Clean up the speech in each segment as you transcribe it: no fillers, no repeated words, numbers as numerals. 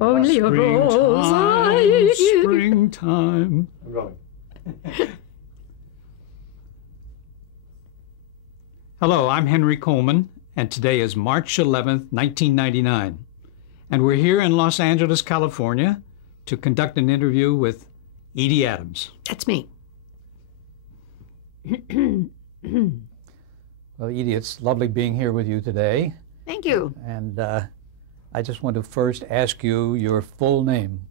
Only a rose I give. Springtime. I'm going. Hello, I'm Henry Coleman, and today is March 11th, 1999. And we're here in Los Angeles, California, to conduct an interview with Edie Adams. That's me. Well, Edie, it's lovely being here with you today. Thank you. And I just want to first ask you your full name.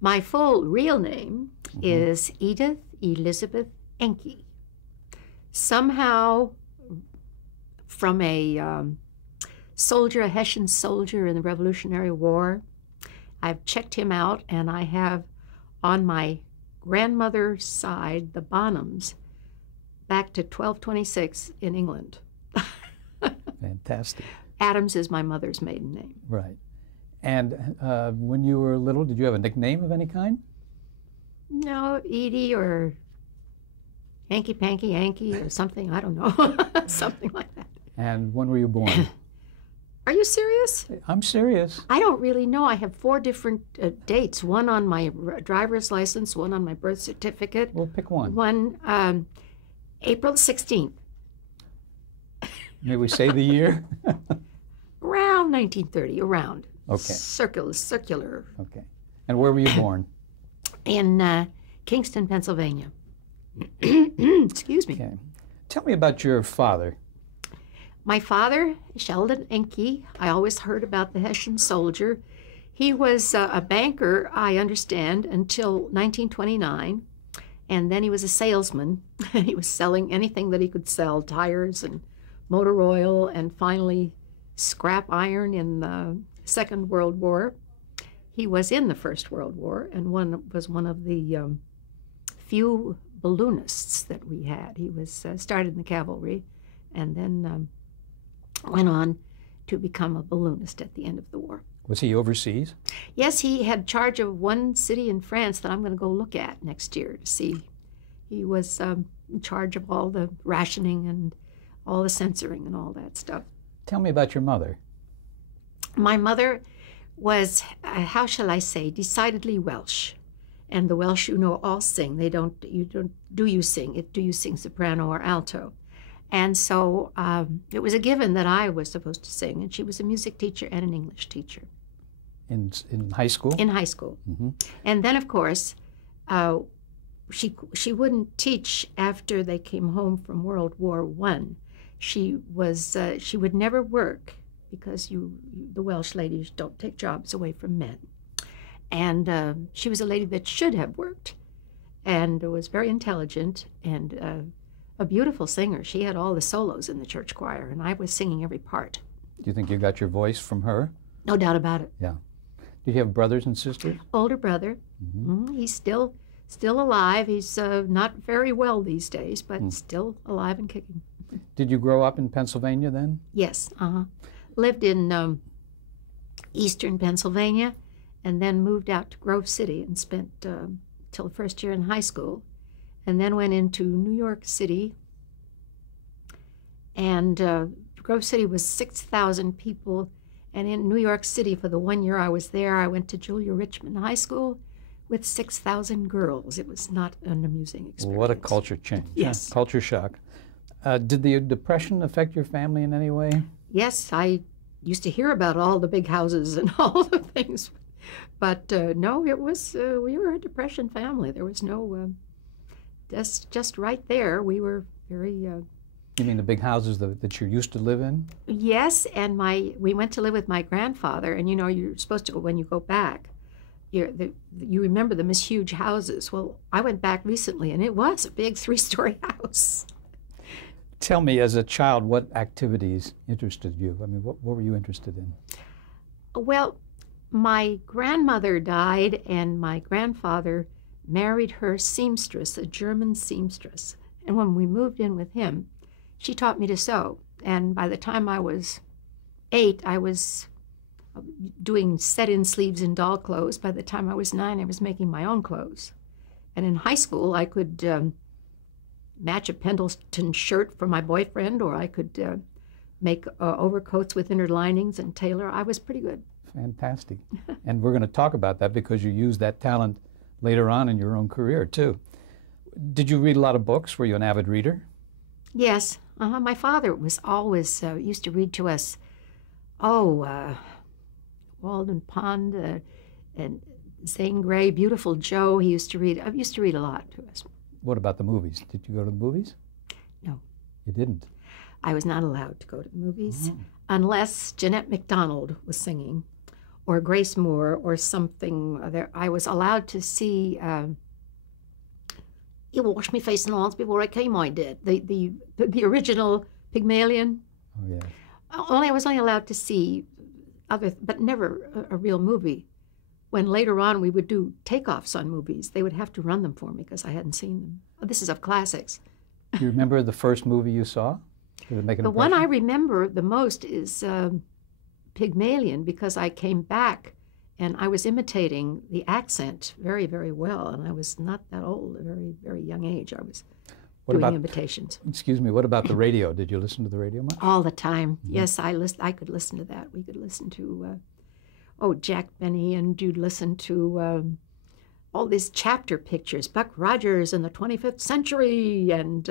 My full real name is Edith Elizabeth Enke. Somehow, from a soldier, a Hessian soldier in the Revolutionary War, I've checked him out, and I have on my grandmother's side the Bonhams back to 1226 in England. Fantastic. Adams is my mother's maiden name. Right. And when you were little, did you have a nickname of any kind? No, Edie or Hanky Panky Yankee or something, I don't know, something like that. And when were you born? Are you serious? I'm serious. I don't really know. I have 4 different dates, one on my driver's license, one on my birth certificate. Well, pick one. One, April 16th. May we say the year? Around 1930, around. Okay. Circular. Okay. And where were you born? In Kingston, Pennsylvania. Excuse me. Okay. Tell me about your father. My father, Sheldon Enke, I always heard about the Hessian soldier. He was a banker, I understand, until 1929, and then he was a salesman. He was selling anything that he could sell, tires and motor oil, and finally scrap iron in the Second World War. He was in the First World War and was one of the few balloonists that we had. He was started in the cavalry and then went on to become a balloonist at the end of the war. Was he overseas? Yes, he had charge of one city in France that I'm going to go look at next year to see. He was in charge of all the rationing and all the censoring and all that stuff. Tell me about your mother. My mother was, how shall I say, decidedly Welsh. And the Welsh, you know, all sing. Do you sing soprano or alto? And so it was a given that I was supposed to sing, and she was a music teacher and an English teacher. In high school? In high school. Mm-hmm. And then, of course, she wouldn't teach after they came home from World War I. She would never work because the Welsh ladies don't take jobs away from men. And she was a lady that should have worked and was very intelligent and a beautiful singer. She had all the solos in the church choir, and I was singing every part. Do you think you got your voice from her? No doubt about it. Yeah. Did you have brothers and sisters? Older brother. Mm-hmm. He's still alive. He's not very well these days, but still alive and kicking. Did you grow up in Pennsylvania then? Yes. Lived in eastern Pennsylvania, and then moved out to Grove City and spent till the first year in high school, and then went into New York City. And Grove City was 6,000 people, and in New York City, for the 1 year I was there, I went to Julia Richmond High School with 6,000 girls. It was not an amusing experience. What a culture change. Yes. Culture shock. Did the Depression affect your family in any way? Yes, I used to hear about all the big houses and all the things. But no, it was, we were a Depression family. There was no, just right there, we were very... You mean the big houses that you used to live in? Yes, and we went to live with my grandfather, and you know, you're supposed to go, when you go back, you remember them as huge houses. Well, I went back recently, and it was a big 3-story house. Tell me, as a child, what activities interested you? I mean, what were you interested in? Well, my grandmother died, and my grandfather married her seamstress, a German seamstress. And when we moved in with him, she taught me to sew. And by the time I was 8, I was doing set-in sleeves in doll clothes. By the time I was 9, I was making my own clothes. And in high school, I could match a Pendleton shirt for my boyfriend, or I could make overcoats with inner linings and tailor. I was pretty good. Fantastic. And we're going to talk about that because you used that talent later on in your own career, too. Did you read a lot of books? Were you an avid reader? Yes. My father was always used to read to us, Walden Pond and Zane Grey, Beautiful Joe. He used to read. I used to read a lot to us. What about the movies? Did you go to the movies? No. You didn't? I was not allowed to go to the movies unless Jeanette MacDonald was singing or Grace Moore or something. I was allowed to see You Washed Me Face and Lawns Before I Came, I did. The original Pygmalion. Oh, yeah. I was only allowed to see but never a real movie. When later on we would do takeoffs on movies, they would have to run them for me because I hadn't seen them. This is of classics. Do you remember the first movie you saw? Did it make an The impression? one I remember the most is Pygmalion, because I came back and I was imitating the accent very, very well, and I was not that old, a very, very young age. I was doing imitations. Excuse me, what about the radio? Did you listen to the radio much? All the time. Yes, I could listen to that. We could listen to, Jack Benny, and you'd listen to all these chapter pictures, Buck Rogers in the 25th century, and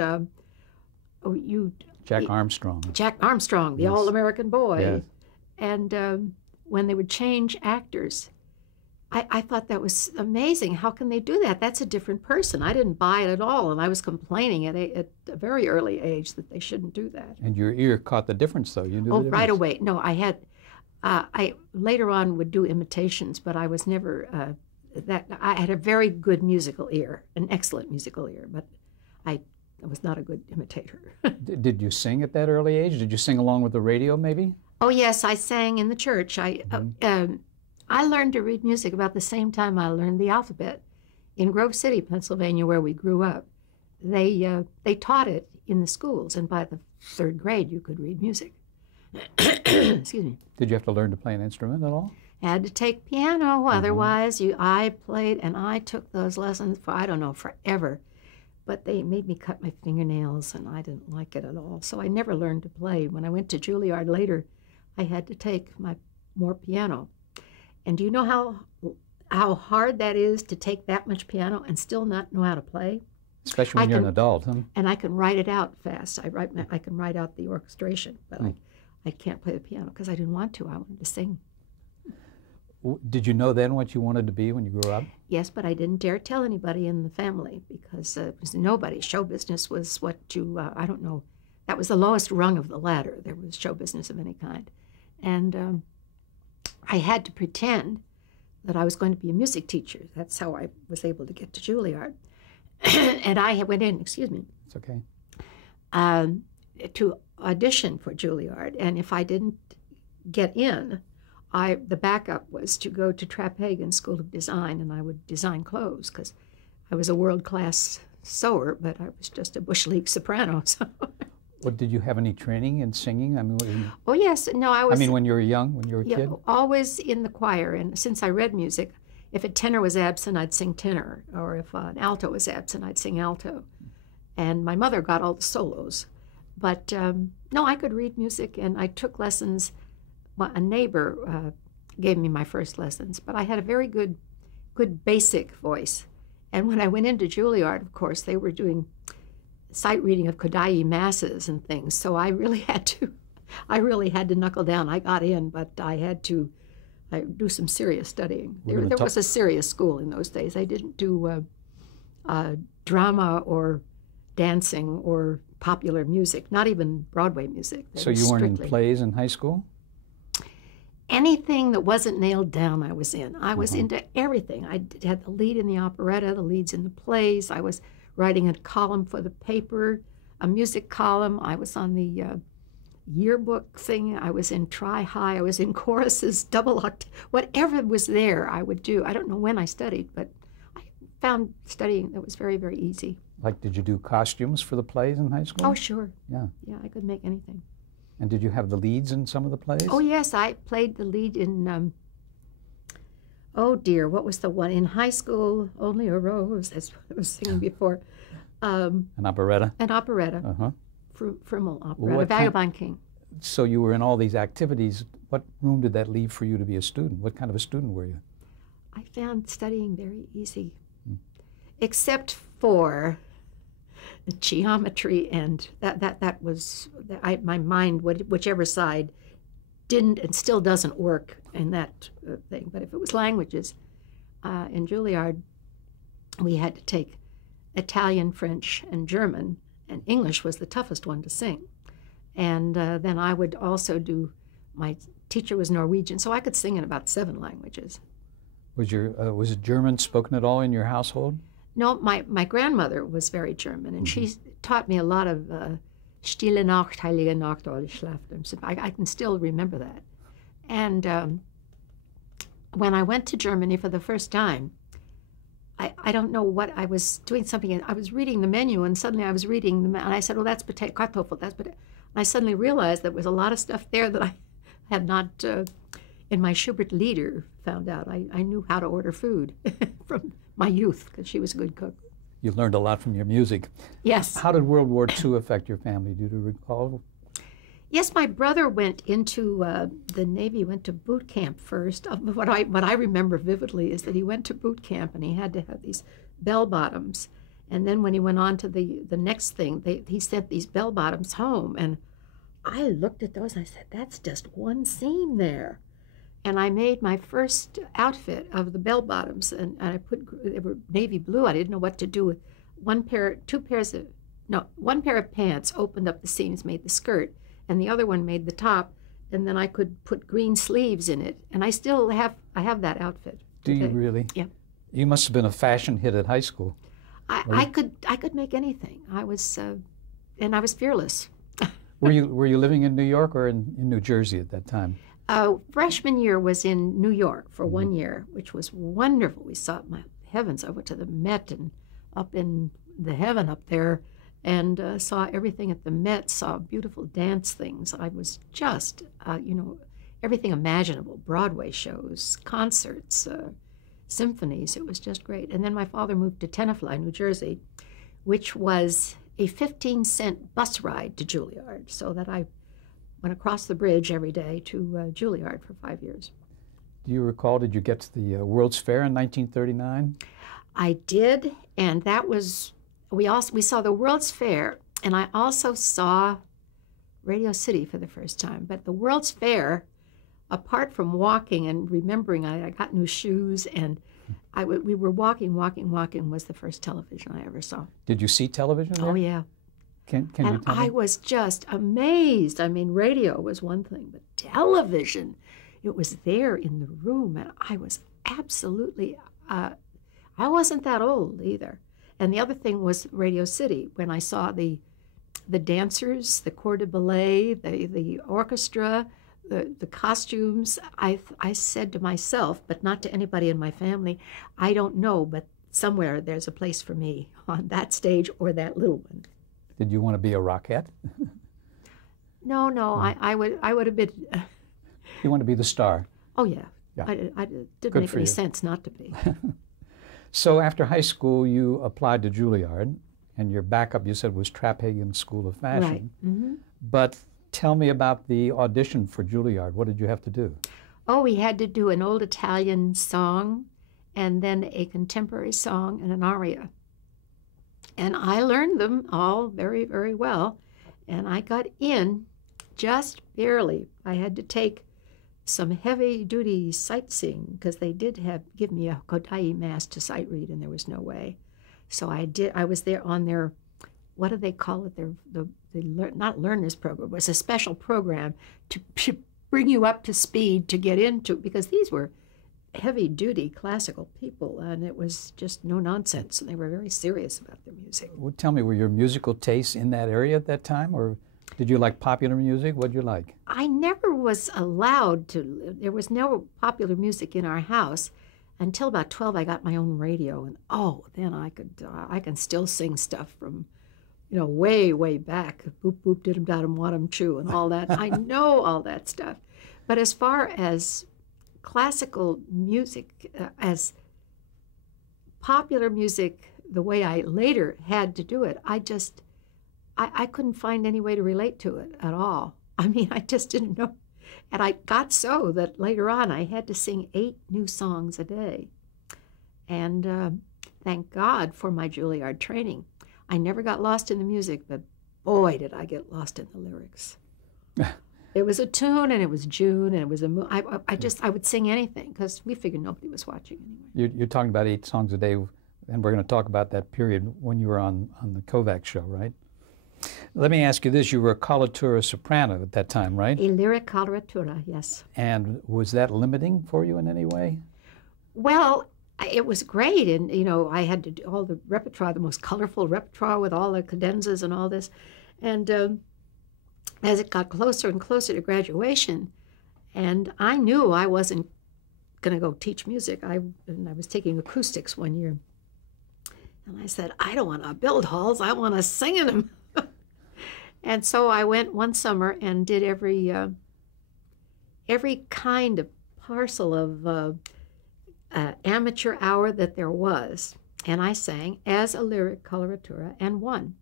Jack Armstrong. Jack Armstrong, the Yes. All-American Boy. Yes. And when they would change actors, I thought that was amazing. How can they do that? That's a different person. I didn't buy it at all, and I was complaining at a very early age that they shouldn't do that. And your ear caught the difference, though. You knew the difference. Right away. No, I had. I later on would do imitations, but I was never that. I had a very good musical ear, an excellent musical ear, but I was not a good imitator. Did you sing at that early age? Did you sing along with the radio, maybe? Oh yes, I sang in the church. I learned to read music about the same time I learned the alphabet. In Grove City, Pennsylvania, where we grew up, they taught it in the schools, and by the third grade, you could read music. Excuse me. Did you have to learn to play an instrument at all? Had to take piano, otherwise I played, and I took those lessons for, I don't know, forever. But they made me cut my fingernails, and I didn't like it at all. So I never learned to play. When I went to Juilliard later, I had to take more piano. And do you know how hard that is to take that much piano and still not know how to play? Especially when you're an adult, huh? And I can write it out fast. I can write out the orchestration, but I can't play the piano because I didn't want to. I wanted to sing. Did you know then what you wanted to be when you grew up? Yes, but I didn't dare tell anybody in the family because nobody. Show business was what I don't know. That was the lowest rung of the ladder. There was show business of any kind. And I had to pretend that I was going to be a music teacher. That's how I was able to get to Juilliard. And I went in, excuse me. It's okay. To audition for Juilliard. And if I didn't get in, the backup was to go to Trapphagen School of Design, and I would design clothes because I was a world-class sewer, but I was just a Bush League soprano. So. What, did you have any training in singing? I mean, oh yes, no, I was. I mean, when you were young, when you were a kid. Always in the choir, and since I read music, if a tenor was absent, I'd sing tenor, or if an alto was absent, I'd sing alto. And my mother got all the solos, but no, I could read music, and I took lessons. Well, a neighbor gave me my first lessons, but I had a very good basic voice. And when I went into Juilliard, of course, they were doing sight reading of Kodayi masses and things. So I really had to knuckle down. I got in, but I had to do some serious studying. There was a serious school in those days. I didn't do drama or dancing or popular music, not even Broadway music. So you weren't in plays in high school? Anything that wasn't nailed down, I was in. I was into everything. I had the lead in the operetta, the leads in the plays. I was writing a column for the paper, a music column. I was on the yearbook thing. I was in tri-high. I was in choruses, double octave. Whatever was there, I would do. I don't know when I studied, but I found studying that was very, very easy. Like, did you do costumes for the plays in high school? Oh, sure. Yeah. Yeah, I could make anything. And did you have the leads in some of the plays? Oh, yes. I played the lead in, oh, dear, what was the one? In high school, Only a Rose, that's what I was singing before. An operetta? An operetta. Uh-huh. Frimmel operetta, Vagabond King. So you were in all these activities. What room did that leave for you to be a student? What kind of a student were you? I found studying very easy, except for geometry, and that was my mind, whichever side didn't and still doesn't work in that thing. But if it was languages, in Juilliard, we had to take Italian, French, and German, and English was the toughest one to sing. And then I would also do, my teacher was Norwegian, so I could sing in about 7 languages. Was it German spoken at all in your household? No, my grandmother was very German, and she taught me a lot of Stille Nacht, Heilige Nacht, alle schlafen. I can still remember that. And when I went to Germany for the first time, I don't know what, I was doing something, and I was reading the menu, and suddenly I was reading, and I said, oh, that's potato, Kartoffel, that's potato. And I suddenly realized there was a lot of stuff there that I had not, in my Schubert Lieder, found out. I knew how to order food from my youth, because she was a good cook. You learned a lot from your music. Yes. How did World War II affect your family? Do you recall? Yes, my brother went into the Navy, went to boot camp first. What I remember vividly is that he went to boot camp and he had to have these bell bottoms. And then when he went on to the next thing, he sent these bell bottoms home. And I looked at those and I said, that's just one seam there. And I made my first outfit of the bell bottoms, and I they were navy blue. I didn't know what to do with one pair of pants opened up the seams, made the skirt, and the other one made the top, and then I could put green sleeves in it. And I still have that outfit. Do you really? Yeah. You must have been a fashion hit at high school. I could make anything. I was, and I was fearless. Were you living in New York or in New Jersey at that time? Freshman year was in New York for 1 year, which was wonderful. We saw, my heavens, I went to the Met and up in the heaven up there, and saw everything at the Met, saw beautiful dance things. I was just, everything imaginable, Broadway shows, concerts, symphonies. It was just great. And then my father moved to Tenafly, New Jersey, which was a 15-cent bus ride to Juilliard, so that I went across the bridge every day to Juilliard for 5 years. Do you recall, did you get to the World's Fair in 1939? I did, and that was, we saw the World's Fair, and I also saw Radio City for the first time. But the World's Fair, apart from walking and remembering, I got new shoes, and we were walking was the first television I ever saw. Did you see television there? Oh, yeah. Can you tell me? I was just amazed. I mean, radio was one thing, but television, it was there in the room, and I was absolutely, I wasn't that old either. And the other thing was Radio City, when I saw the dancers, the corps de ballet, the orchestra, the costumes. I said to myself, but not to anybody in my family, I don't know, but somewhere there's a place for me on that stage or that little one. Did you want to be a rockette? No, I would have been. You want to be the star? Oh, yeah. It didn't make any sense not to be. So after high school, you applied to Juilliard, and your backup, you said, was Trapphagen School of Fashion. Right. Mm-hmm. But tell me about the audition for Juilliard. What did you have to do? Oh, we had to do an old Italian song, and then a contemporary song and an aria. And I learned them all very, very well. And I got in just barely. I had to take some heavy-duty sightseeing because they did give me a Kodai mass to sight read, and there was no way. So I was there on their, what do they call it? Not learners program. It was a special program to bring you up to speed to get into, because these were heavy-duty classical people, and it was just no nonsense, and they were very serious about their music. Well, tell me, were your musical tastes in that area at that time, or did you like popular music? What did you like? I never was allowed to. There was no popular music in our house until about 12. I got my own radio, and then I can still sing stuff from, way, way back. Boop boop diddum daddum wadum choo and all that. I know all that stuff, but as far as classical music, as popular music, the way I later had to do it, I couldn't find any way to relate to it at all. I mean, I just didn't know. And I got so that later on I had to sing 8 new songs a day. And thank God for my Juilliard training. I never got lost in the music, but boy, did I get lost in the lyrics. It was a tune, and it was June, and it was a I would sing anything because we figured nobody was watching anyway. You're talking about 8 songs a day, and we're going to talk about that period when you were on the Kovacs show, right? Let me ask you this. You were a coloratura soprano at that time, right? A lyric coloratura, yes. And was that limiting for you in any way? Well, it was great. And, you know, I had to do all the repertoire, the most colorful repertoire with all the cadenzas and all this. And as it got closer and closer to graduation, and I knew I wasn't going to go teach music. I was taking acoustics one year. And I said, I don't want to build halls. I want to sing in them. And so I went one summer and did every kind of parcel of amateur hour that there was. And I sang as a lyric coloratura and won.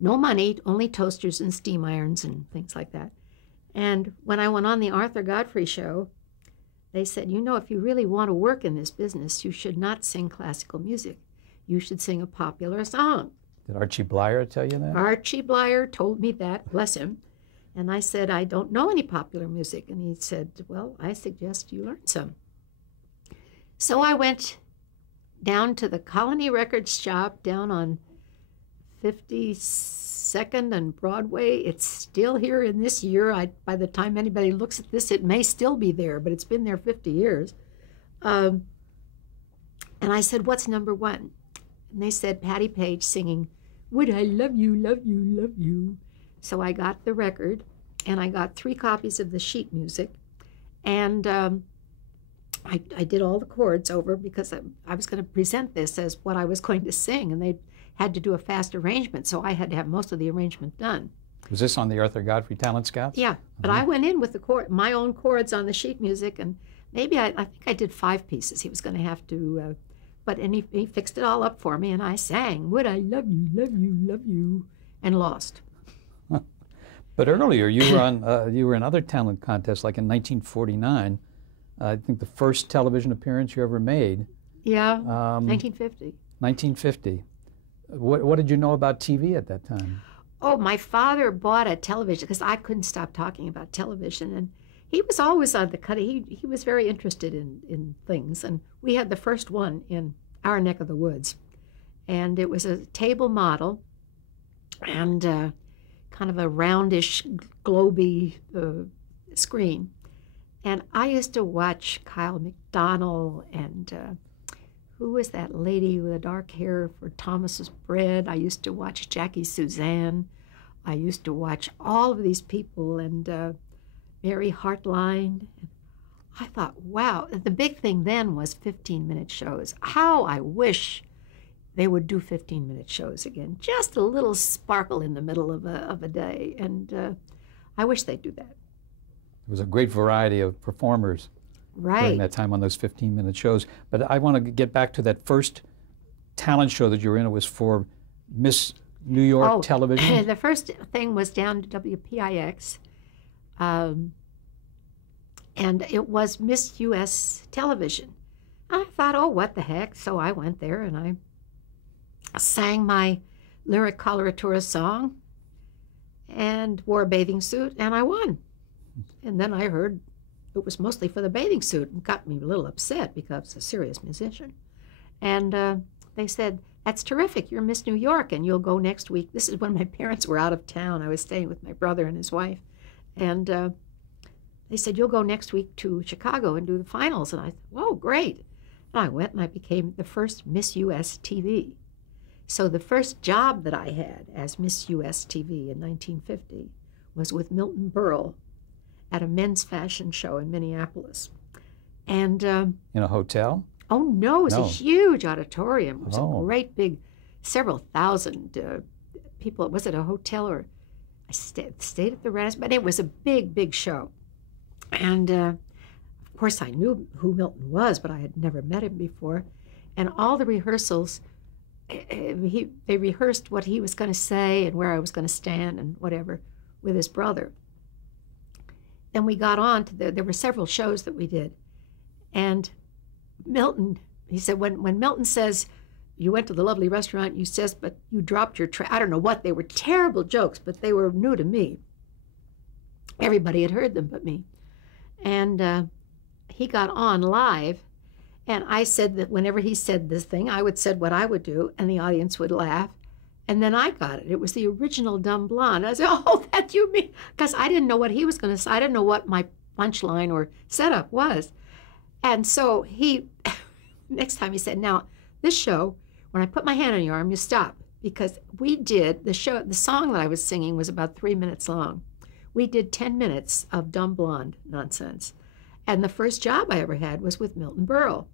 No money, only toasters and steam irons and things like that. And when I went on the Arthur Godfrey show, they said, you know, if you really want to work in this business, you should not sing classical music. You should sing a popular song. Did Archie Blyer tell you that? Archie Blyer told me that, bless him. And I said, I don't know any popular music. And he said, well, I suggest you learn some. So I went down to the Colony Records shop down on 52nd and Broadway. It's still here in this year. By the time anybody looks at this, it may still be there, but it's been there 50 years. And I said, what's number 1? And they said, Patti Page singing, Would I Love You, Love You, Love You. So I got the record, and I got 3 copies of the sheet music. And I did all the chords over because I was going to present this as what I was going to sing, and they had to do a fast arrangement, so I had to have most of the arrangement done. Was this on the Arthur Godfrey Talent Scouts? Yeah, but I went in with the my own chords on the sheet music, and maybe I think I did 5 pieces. He was going to have to, and he fixed it all up for me, and I sang, Would I Love You, Love You, Love You, and lost. But earlier, you were in other talent contests, like in 1949. I think the first television appearance you ever made. Yeah, 1950. 1950. What did you know about TV at that time? Oh, my father bought a television because I couldn't stop talking about television, and he was always on the cut. He was very interested in things, and we had the first one in our neck of the woods, and it was a table model, and kind of a roundish, globy screen, and I used to watch Kyle McDonnell and who was that lady with the dark hair for Thomas's Bread? I used to watch Jackie Suzanne. I used to watch all of these people, and Mary Hartline. I thought, wow. The big thing then was 15-minute shows. How I wish they would do 15-minute shows again. Just a little sparkle in the middle of a day, and I wish they'd do that. There was a great variety of performers. Right. During that time on those 15-minute shows. But I want to get back to that first talent show that you were in. It was for Miss New York Television. The first thing was down to WPIX, and it was Miss U.S. Television. I thought, oh, what the heck? So I went there and I sang my lyric coloratura song and wore a bathing suit, and I won. And then I heard it was mostly for the bathing suit, and got me a little upset because I was a serious musician. And they said, that's terrific, you're Miss New York, and you'll go next week. This is when my parents were out of town. I was staying with my brother and his wife. And they said, you'll go next week to Chicago and do the finals. And I thought, whoa, great. And I went and I became the first Miss US TV. So the first job that I had as Miss US TV in 1950 was with Milton Berle at a men's fashion show in Minneapolis. And in a hotel? Oh, no, it was a huge auditorium. It was Oh. a great big, several thousand people. Was it a hotel or I stayed at the Radisson? But it was a big, big show. And of course, I knew who Milton was, but I had never met him before. And all the rehearsals, they rehearsed what he was going to say and where I was going to stand and whatever with his brother. Then we got on to there were several shows that we did. And Milton, he said, when Milton says, you went to the lovely restaurant, you says, but you dropped your tray. I don't know what, they were terrible jokes, but they were new to me. Everybody had heard them but me. And he got on live, and I said that whenever he said this thing, I would said what I would do, and the audience would laugh. And then I got it. It was the original Dumb Blonde. I said, oh, that you mean? Because I didn't know what he was going to say. I didn't know what my punchline or setup was. And so he, next time he said, now, this show, when I put my hand on your arm, you stop. Because we did, the song that I was singing was about 3 minutes long. We did 10 minutes of Dumb Blonde nonsense. And the first job I ever had was with Milton Berle.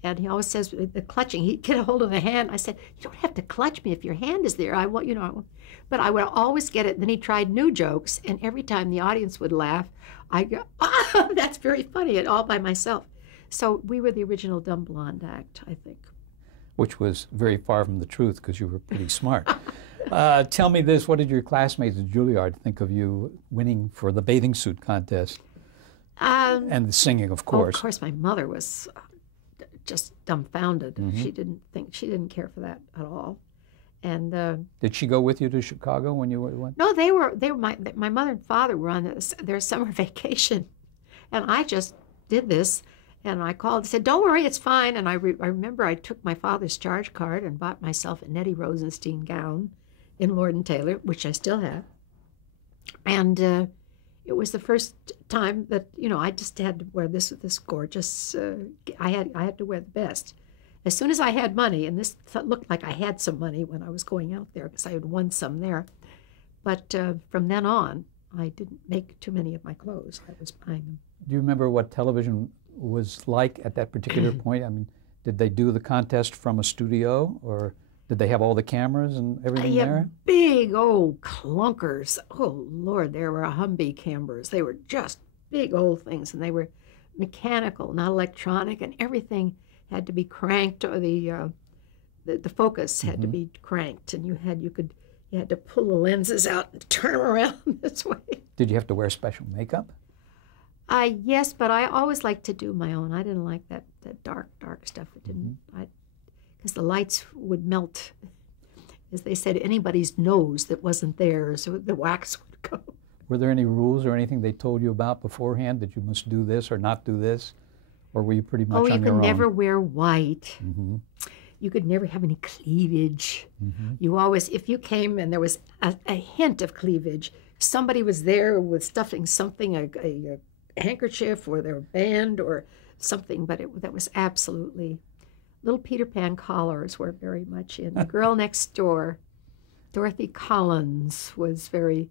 And he always says, the clutching, he'd get a hold of the hand. I said, you don't have to clutch me if your hand is there. I want, you know, but I would always get it. Then he tried new jokes, and every time the audience would laugh, I'd go, oh, that's very funny, and all by myself. So we were the original Dumb Blonde act, I think. Which was very far from the truth because you were pretty smart. Tell me this, what did your classmates at Juilliard think of you winning for the bathing suit contest? And the singing, of course. Oh, of course, my mother was just dumbfounded. Mm-hmm. She didn't care for that at all. And did she go with you to Chicago when you went? No, my mother and father were on their summer vacation, and I just did this, and I called and said, don't worry, it's fine. And I remember I took my father's charge card and bought myself an Eddie Rosenstein gown in Lord & Taylor, which I still have. And it was the first time that, you know, I just had to wear this gorgeous, I had to wear the best. As soon as I had money, and this looked like I had some money when I was going out there because I had won some there. But from then on, I didn't make too many of my clothes. I was buying them. Do you remember what television was like at that particular point? I mean, did they do the contest from a studio, or did they have all the cameras and everything there? Big old clunkers. Oh, Lord, there were Humvee cameras. They were just big old things, and they were mechanical, not electronic, and everything had to be cranked, or the focus had to be cranked, and you had to pull the lenses out and turn them around this way. Did you have to wear special makeup? Yes, but I always liked to do my own. I didn't like that dark stuff. It didn't, because the lights would melt. As they said, anybody's nose that wasn't there, so the wax would go. Were there any rules or anything they told you about beforehand that you must do this or not do this? Or were you pretty much on your own? Oh, you could never wear white. You could never have any cleavage. You always, if you came and there was a hint of cleavage, somebody was there with stuffing something, a handkerchief or their band or something, but that was absolutely, little Peter Pan collars were very much in. The Girl Next Door, Dorothy Collins, was very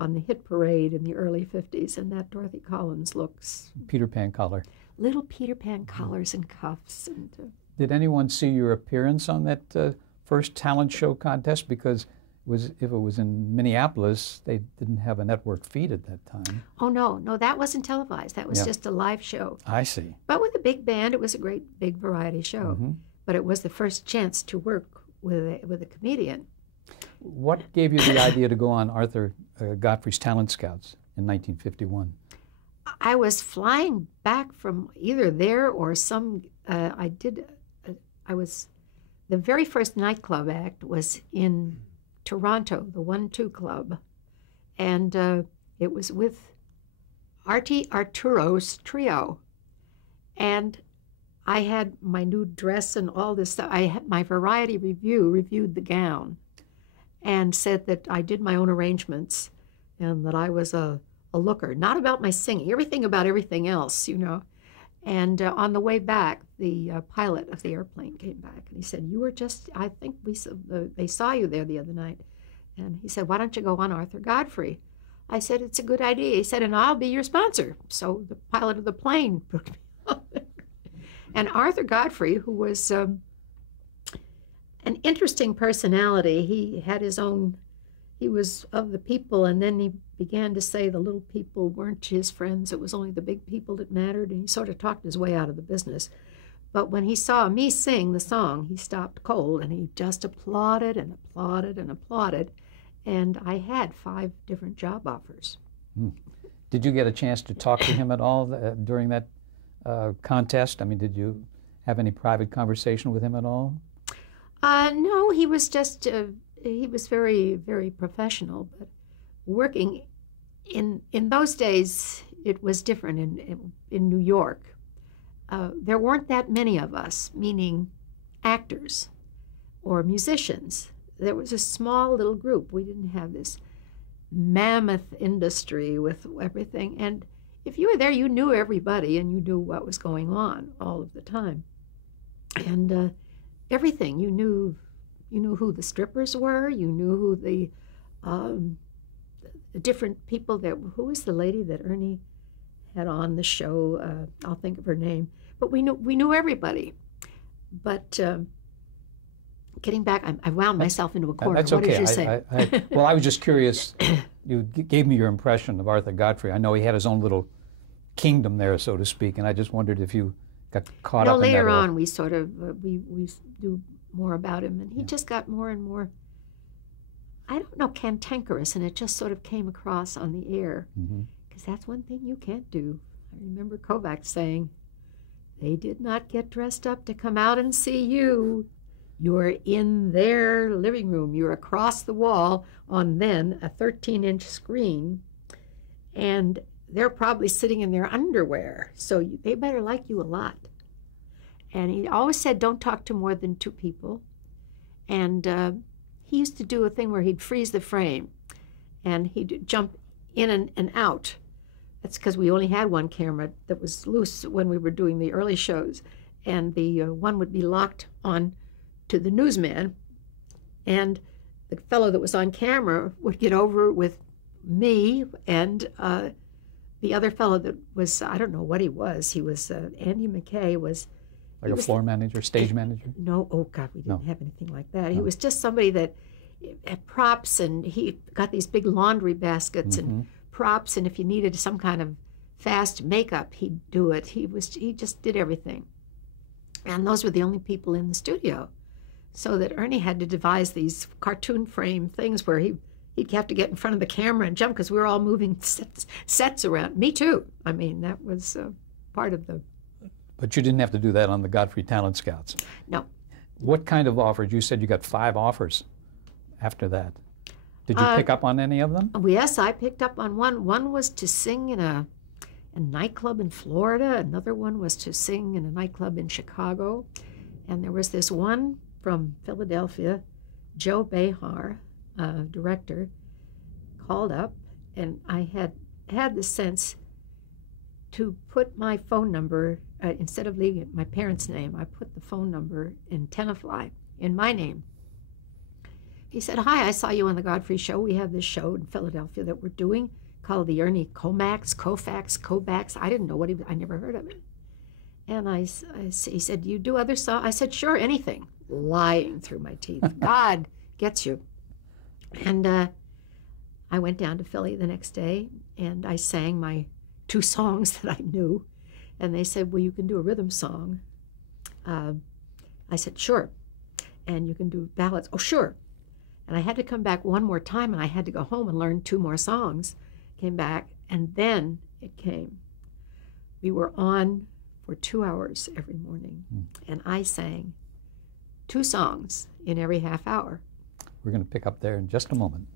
on the hit parade in the early 50s, and that Dorothy Collins looks. Peter Pan collar. Little Peter Pan collars and cuffs. And did anyone see your appearance on that first talent show contest? Because if it was in Minneapolis, they didn't have a network feed at that time. Oh, no, that wasn't televised. That was just a live show. I see. But with a big band, it was a great big variety show. But it was the first chance to work with a comedian. What gave you the idea to go on Arthur Godfrey's Talent Scouts in 1951? I was flying back from either there or some, the very first nightclub act was in Toronto, the 1-2 Club, and it was with Arturo's trio. And I had my new dress and all this stuff. I had my variety review reviewed the gown and said that I did my own arrangements and that I was a looker, not about my singing, everything about everything else, you know. And on the way back, the pilot of the airplane came back, and he said, you were just, I think they saw you there the other night. And he said, why don't you go on Arthur Godfrey? I said, it's a good idea. He said, and I'll be your sponsor. So the pilot of the plane booked me on there. And Arthur Godfrey, who was an interesting personality, he had his own, he was of the people, and then he began to say the little people weren't his friends. It was only the big people that mattered, and he sort of talked his way out of the business. But when he saw me sing the song, he stopped cold, and he just applauded and applauded and applauded. and I had 5 different job offers. Did you get a chance to talk to him at all during that contest? I mean, did you have any private conversation with him at all? No, he was just, he was very, very professional, but working in those days, it was different in New York. There weren't that many of us, meaning actors or musicians. There was a small little group. We didn't have this mammoth industry with everything. And if you were there, you knew everybody and you knew what was going on all of the time. And everything, you knew who the strippers were, you knew who the different people who was the lady that Ernie had on the show? I'll think of her name. But we knew everybody. But getting back, I wound myself into a corner. That's what okay. did you say? Well, I was just curious. You gave me your impression of Arthur Godfrey. I know he had his own little kingdom there, so to speak, and I just wondered if you got caught up in that. Later on, we sort of we do more about him, and he just got more and more, I don't know, cantankerous, and it just sort of came across on the air, because that's one thing you can't do. I remember Kovacs saying, "They did not get dressed up to come out and see you. You're in their living room. You're across the wall on then a 13-inch screen, and they're probably sitting in their underwear, so they better like you a lot." And he always said, don't talk to more than 2 people. And he used to do a thing where he'd freeze the frame, and he'd jump in and out. That's because we only had one camera that was loose when we were doing the early shows, and the one would be locked on to the newsman, and the fellow that was on camera would get over with me and the other fellow that was, I don't know what he was. He was, Andy McKay was... Like a floor manager, stage manager? No, oh God, we didn't have anything like that. He was just somebody that had props, and he got these big laundry baskets and props, and if you needed some kind of fast makeup, he'd do it. He just did everything. And those were the only people in the studio. So that Ernie had to devise these cartoon frame things where he'd have to get in front of the camera and jump, because we were all moving sets around. Me too. I mean, that was part of the... But you didn't have to do that on the Godfrey Talent Scouts. No. What kind of offers? You said you got 5 offers after that. Did you pick up on any of them? Yes, I picked up on one. One was to sing in a nightclub in Florida. Another one was to sing in a nightclub in Chicago. And there was this one from Philadelphia, Joe Behar, director, called up, and I had the sense to put my phone number, instead of leaving my parents' name, I put the phone number in Tenafly, in my name. He said, "Hi, I saw you on the Godfrey Show. We have this show in Philadelphia that we're doing called the Ernie Kovacs. I didn't know I never heard of it. And he said, "Do you do other songs?" I said, "Sure, anything." Lying through my teeth. God gets you. And I went down to Philly the next day, and I sang my 2 songs that I knew. And they said, "Well, you can do a rhythm song." I said, "Sure." "And you can do ballads." "Oh, sure." And I had to come back one more time, and I had to go home and learn 2 more songs. Came back, and then it came. We were on for 2 hours every morning, and I sang 2 songs in every half hour. We're going to pick up there in just a moment.